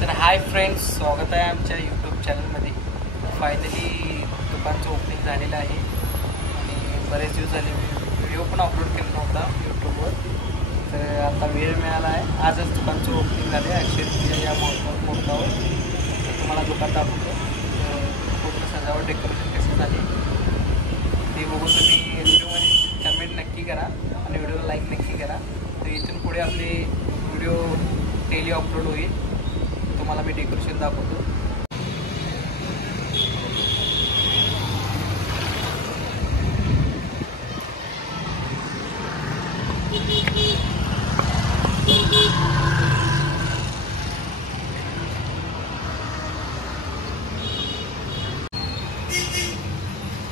तर hi friends, स्वागत आहे आमच्या यूट्यूब चॅनलमध्ये. फायनली दुकानचं ओपनिंग झालेलं आहे आणि बरेच दिवस झाले मी व्हिडिओ पण अपलोड केला नव्हता यूट्यूबवर. तर आता वेळ मिळाला आहे. आजच दुकानचं ओपनिंग झालं आहे अक्षय तृतीया या मुहूर्तावर. तुम्हाला दुकान दाखवतो. पूर्ण सजावट डेकोरेशन कशी झाली ते बघून तुम्ही व्हिडिओमध्ये कमेंट नक्की करा आणि व्हिडिओला लाईक नक्की करा. तर इथून पुढे आपले व्हिडिओ डेली अपलोड होईल. तुम्हाला मी डेकोरेशन दाखवतो.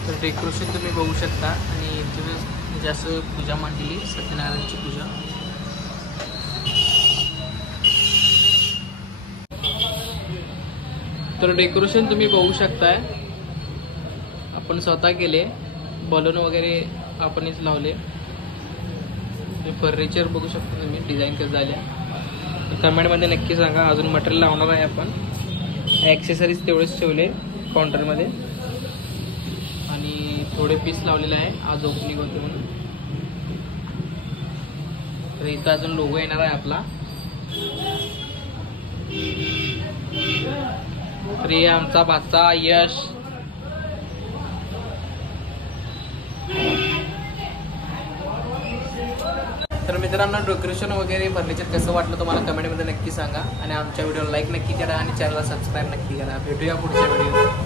तर डेकोरेशन तुम्ही बघू शकता आणि इथून जास्त पूजा मांडलेली, सत्यनारायणची पूजा. तर डेकोरेशन तुम्ही बघू शकताय, आपण स्वतः केले. बलून वगैरे आपणच लावले. फर्निचर बघू शकता तुम्ही, डिझाईन कसं झाले. कमेंटमध्ये नक्की सांगा. अजून मटेरियल लावणार आहे आपण. ॲक्सेसरीज तेवढेच ठेवले काउंटरमध्ये आणि थोडे पीस लावलेले आहे. आज ओपनिंग होते म्हणून. तर इथं अजून लोगो येणार आहे आपला. तर हे आमचा भाचा यश. तर मित्रांनो, डेकोरेशन वगैरे फर्निचर कसं वाटलं तुम्हाला कमेंटमध्ये नक्की सांगा आणि आमच्या व्हिडिओला लाईक नक्की करा आणि चॅनलला सबस्क्राईब नक्की करा. भेटूया पुढच्या व्हिडिओ.